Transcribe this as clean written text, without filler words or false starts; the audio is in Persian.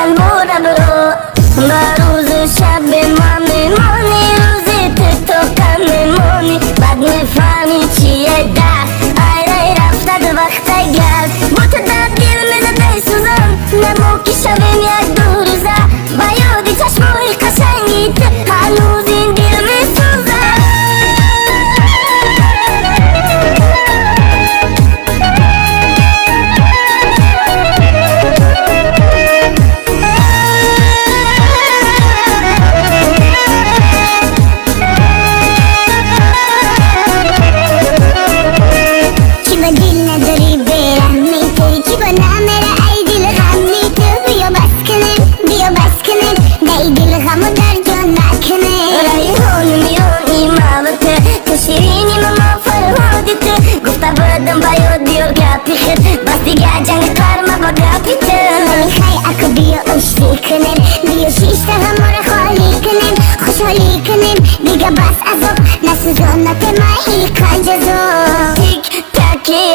عشان برو برو با روز شب ما میمونی روزی تو کم میمونی بعد میفهمی چیه درد آی رفتد وقت گرد با تو در دل میزده سوزم نمو که شویم یک دو روزه با یادی چشمای قشنگیت هنوز این دل میسوزه دیگه بس ازو نسوزانت ما هی کنجزو تیک تاکی